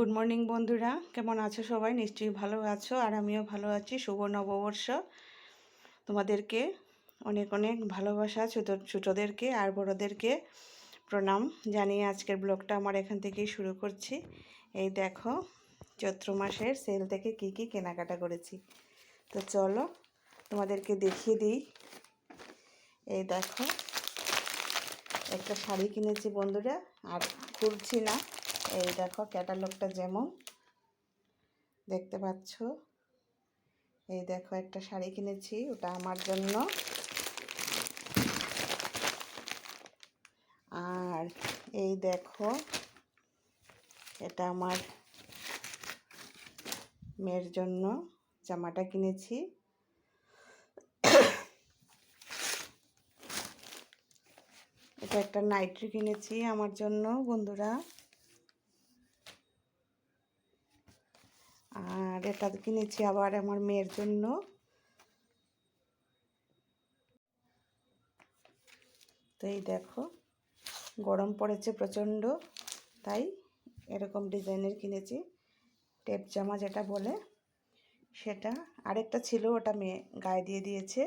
Good morning বন্ধুরা, কেমন আছো সবাই? নিশ্চয়ই ভালো আছো, আর আমিও ভালো আছি। শুভ নববর্ষ তোমাদেরকে। অনেক অনেক ভালোবাসা ছোটোদেরকে আর বড়োদেরকে প্রণাম জানিয়ে আজকের ব্লগটা আমার এখান থেকেই শুরু করছি। এই দেখো, চৈত্র মাসের সেল থেকে কি কি কেনাকাটা করেছি। তো চলো তোমাদেরকে দেখিয়ে দিই। এই দেখো, একটা শাড়ি কিনেছি বন্ধুরা, আর খুলছি না। এই দেখো ক্যাটালগটা যেমন দেখতে পাচ্ছ। এই দেখো, একটা শাড়ি কিনেছি, ওটা আমার জন্য। আর এই দেখো, এটা আমার মেয়ের জন্য জামাটা কিনেছি। এটা একটা নাইটি কিনেছি আমার জন্য বন্ধুরা। আর এটা কিনেছি আবার আমার মেয়ের জন্য। তো এই দেখো, গরম পড়েছে প্রচণ্ড, তাই এরকম ডিজাইনের কিনেছি, টেপ জামা যেটা বলে সেটা। আরেকটা ছিল, ওটা মেয়ে গায়ে দিয়ে দিয়েছে।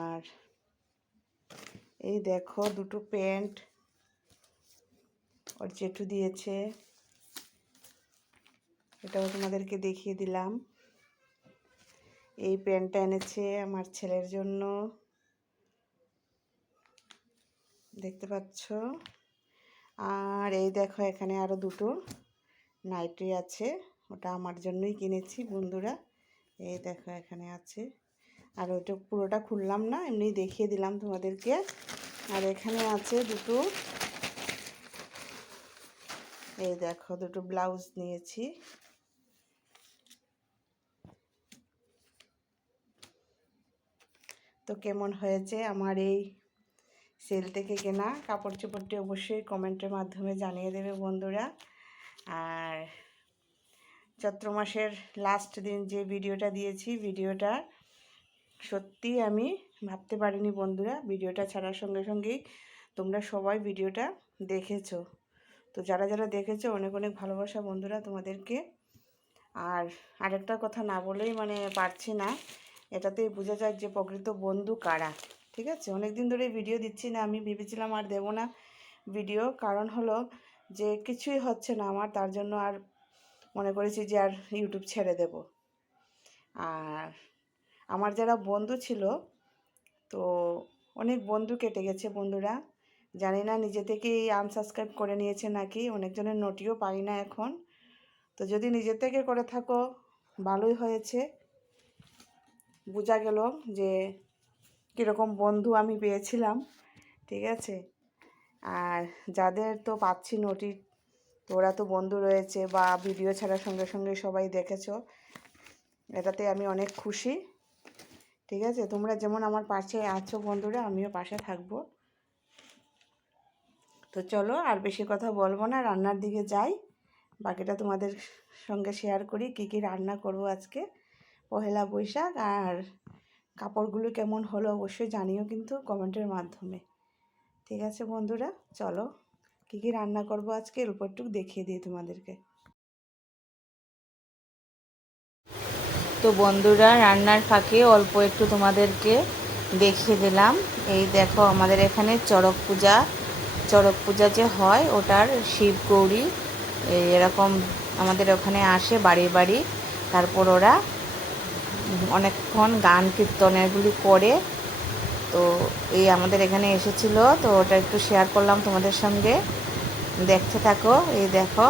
আর এই দেখো, দুটো প্যান্ট ওর জেঠু দিয়েছে, এটাও তোমাদেরকে দেখিয়ে দিলাম। এই প্যান্টটা এনেছে আমার ছেলের জন্য, দেখতে পাচ্ছ। আর এই দেখো, এখানে আরও দুটো নাইটি আছে, ওটা আমার জন্যই কিনেছি বন্ধুরা। এই দেখো এখানে আছে, আর ওটা পুরোটা খুললাম না, এমনি দেখিয়ে দিলাম তোমাদেরকে। আর এখানে আছে দুটো, এই দেখো দুটো ব্লাউজ নিয়েছি। তো কেমন হয়েছে আমার এই সেল থেকে কেনা কাপড় চোপড়টি অবশ্যই কমেন্টের মাধ্যমে জানিয়ে দেবে বন্ধুরা। আর চৈত্র মাসের লাস্ট দিন যে ভিডিওটা দিয়েছি, ভিডিওটা সত্যি আমি ভাবতে পারিনি বন্ধুরা। ভিডিওটা ছাড়ার সঙ্গে সঙ্গেই তোমরা সবাই ভিডিওটা দেখেছো। তো যারা যারা দেখেছো অনেক অনেক ভালোবাসা বন্ধুরা তোমাদেরকে। আর আরেকটা কথা না বলেই পারছি না, এটাতেই বোঝা যায় যে প্রকৃত বন্ধু কারা। ঠিক আছে, অনেক দিন ধরে ভিডিও দিচ্ছি না, আমি ভেবেছিলাম আর দেবো না ভিডিও, কারণ হলো যে কিছুই হচ্ছে না আমার, তার জন্য আর মনে করেছি যে আর ইউটিউব ছেড়ে দেব। আর আমার যারা বন্ধু ছিল, তো অনেক বন্ধু কেটে গেছে বন্ধুরা, জানি না নিজে থেকেই আনসাবস্ক্রাইব করে নিয়েছে নাকি, অনেকজনের নোটিও পাই না এখন। তো যদি নিজে থেকে করে থাকো ভালোই হয়েছে, বোঝা গেল যে কীরকম বন্ধু আমি পেয়েছিলাম। ঠিক আছে, আর যাদের তো পাচ্ছি নোটি, তো ওরা তো বন্ধু রয়েছে বা ভিডিও ছাড়ার সঙ্গে সঙ্গে সবাই দেখেছো, এটাতে আমি অনেক খুশি। ঠিক আছে, তোমরা যেমন আমার পাশে আছো বন্ধুরা, আমিও পাশে থাকবো। তো চলো আর বেশি কথা বলবো না, রান্নার দিকে যাই, বাকিটা তোমাদের সঙ্গে শেয়ার করি কি কি রান্না করব আজকে পহেলা বৈশাখ। আর কাপড়গুলো কেমন হলো অবশ্যই জানিও কিন্তু কমেন্টের মাধ্যমে। ঠিক আছে বন্ধুরা, চলো কি কি রান্না করব আজকে এর উপর একটু দেখিয়ে দিই তোমাদেরকে। তো বন্ধুরা, রান্নার ফাঁকে অল্প একটু তোমাদেরকে দেখিয়ে দিলাম। এই দেখো, আমাদের এখানে চড়ক পূজা যে হয়, ওটার শিব গৌরী এরকম আমাদের ওখানে আসে বাড়ি বাড়ি। তারপর ওরা অনেকক্ষণ গান কীর্তন এগুলি করে। তো এই আমাদের এখানে এসেছিল, তো ওটা একটু শেয়ার করলাম তোমাদের সঙ্গে, দেখতে থাকো। এই দেখো,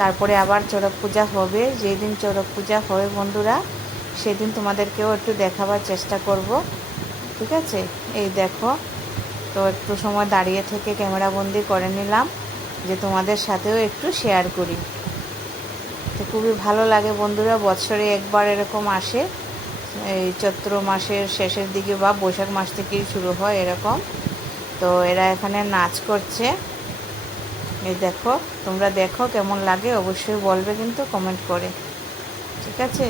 তারপরে আবার চড়ক পূজা হবে। যেদিন চড়ক পূজা হবে বন্ধুরা, সেদিন তোমাদেরকেও একটু দেখাবার চেষ্টা করব। ঠিক আছে, এই দেখো, তো একটু সময় দাঁড়িয়ে থেকে ক্যামেরাবন্দি করে নিলাম যে তোমাদের সাথেও একটু শেয়ার করি। তো খুবই ভালো লাগে বন্ধুরা, বছরে একবার এরকম আসে, এই চৈত্র মাসের শেষের দিকে বা বৈশাখ মাস থেকেই শুরু হয় এরকম। তো এরা এখানে নাচ করছে, এই দেখো, তোমরা দেখো কেমন লাগে অবশ্যই বলবে কিন্তু কমেন্ট করে। ঠিক আছে।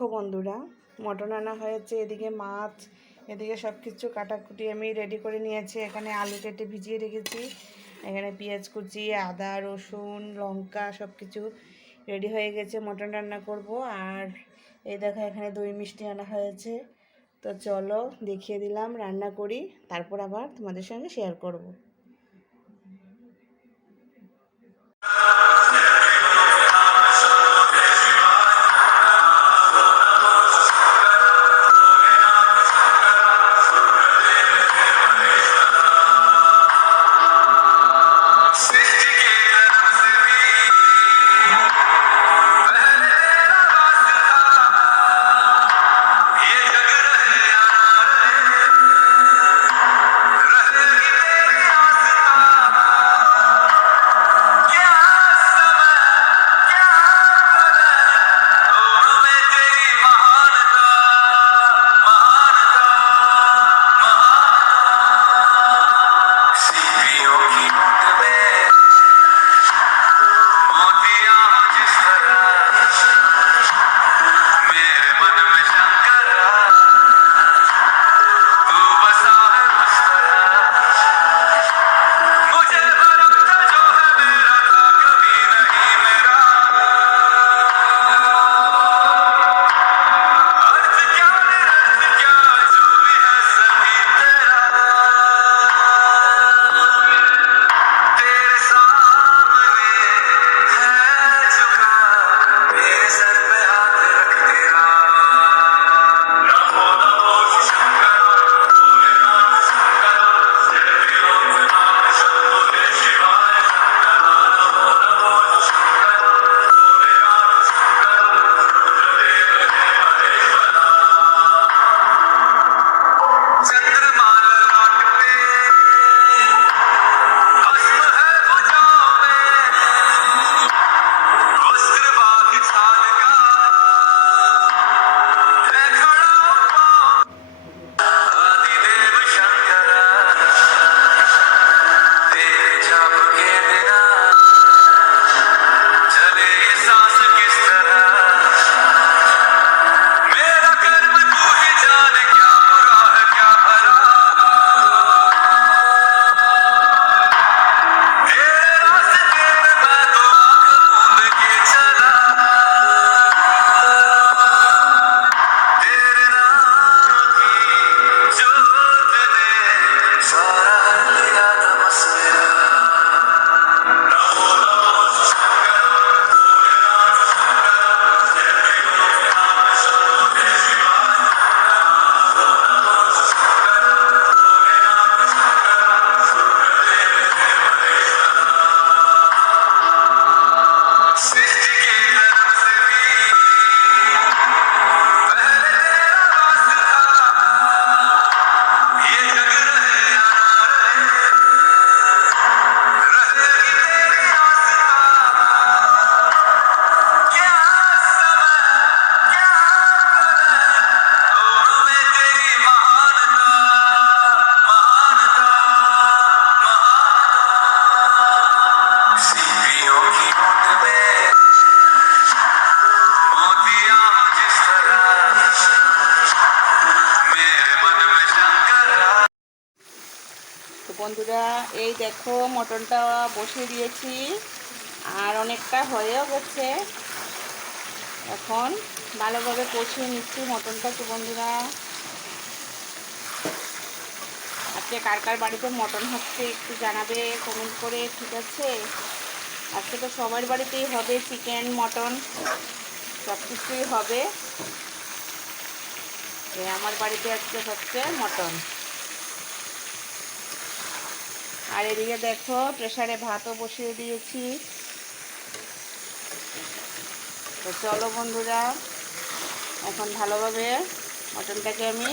দেখো বন্ধুরা, মটন আনা হয়েছে, এদিকে মাছ, এদিকে সব কিছু কাটাকুটি আমি রেডি করে নিয়েছি। এখানে আলু কেটে ভিজিয়ে রেখেছি, এখানে পেঁয়াজ কুচি, আদা রসুন লঙ্কা সব কিছু রেডি হয়ে গেছে, মটন রান্না করব। আর এই দেখো এখানে দই মিষ্টি আনা হয়েছে। তো চলো দেখিয়ে দিলাম, রান্না করি, তারপর আবার তোমাদের সঙ্গে শেয়ার করব। বন্ধুরা এই দেখো মটনটা বসিয়ে দিয়েছি, আর অনেকটা হয়েও গেছে। এখন ভালোভাবে কষিয়ে নিচ্ছি মটনটাকে। বন্ধুরা, আজকে কার কার বাড়িতে মটন হচ্ছে একটু জানাবে কমেন্ট করে, ঠিক আছে? আজকে তো সবার বাড়িতেই হবে চিকেন মটন, সব কিছুই হবে। আমার বাড়িতে আজকে হচ্ছে মটন। আর এদিকে দেখো প্রেসারে ভাতও বসিয়ে দিয়েছি। তো চলো বন্ধুরা, এখন ভালোভাবে মটনটাকে আমি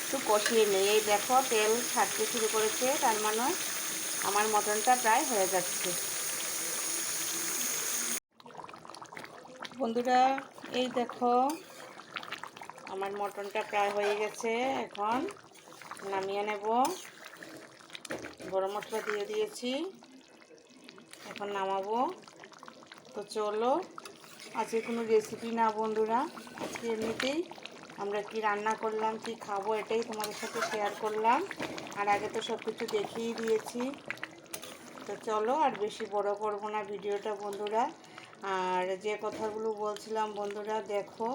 একটু কষিয়ে নিই। এই দেখো তেল ছাড়তে শুরু করেছে, তার মানে আমার মটনটা প্রায় হয়ে যাচ্ছে। বন্ধুরা এই দেখো আমার মটনটা প্রায় হয়ে গেছে, এখন নামিয়ে নেব। গরম মশলা দিয়ে দিয়েছি, এখন নামাবো। তো চলো আজকে কোনো রেসিপি না বন্ধুরা, আজকে এমনিতেই আমরা কি রান্না করলাম, কি খাবো, এটাই তোমাদের সাথে শেয়ার করলাম। আর আগে তো সব কিছু দেখিয়ে দিয়েছি। তো চলো আর বেশি বড় করব না ভিডিওটা বন্ধুরা। আর যে কথাগুলো বলছিলাম বন্ধুরা, দেখো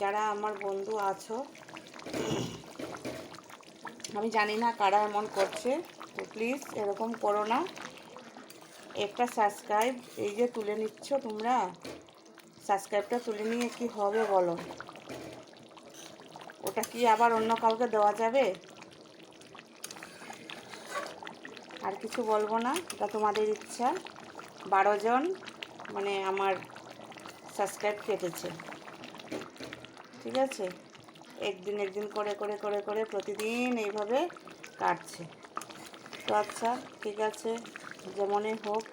যারা আমার বন্ধু আছো, আমি জানি না কারা এমন করছে, তো প্লিজ এরকম করো না। একটা সাবস্ক্রাইব এই যে তুলে নিচ্ছ তোমরা, সাবস্ক্রাইবটা তুলে নিয়ে কি হবে বলো? ওটা কি আবার অন্য কাউকে দেওয়া যাবে? আর কিছু বলবো না, এটা তোমাদের ইচ্ছা। 12 জন মানে আমার সাবস্ক্রাইব কেটেছে, ঠিক আছে? একদিন একদিন করে করে করে করে প্রতিদিন এইভাবে কাটছে। তো আচ্ছা, ঠিক আছে, যেমনই হোক,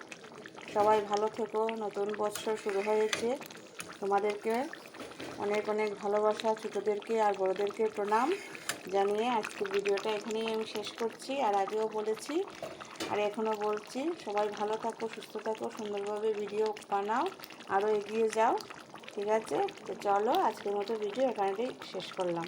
সবাই ভালো থেকো। নতুন বছর শুরু হয়েছে, তোমাদেরকে অনেক অনেক ভালোবাসা, ছোটোদেরকে আর বড়োদেরকে প্রণাম জানিয়ে আজকের ভিডিওটা এখানেই আমি শেষ করছি। আর আগেও বলেছি আর এখনও বলছি, সবাই ভালো থাকো, সুস্থ থাকো, সুন্দরভাবে ভিডিও বানাও, আরও এগিয়ে যাও, ঠিক আছে? তো চলো, আজকের মতো ভিডিও এখানেই শেষ করলাম।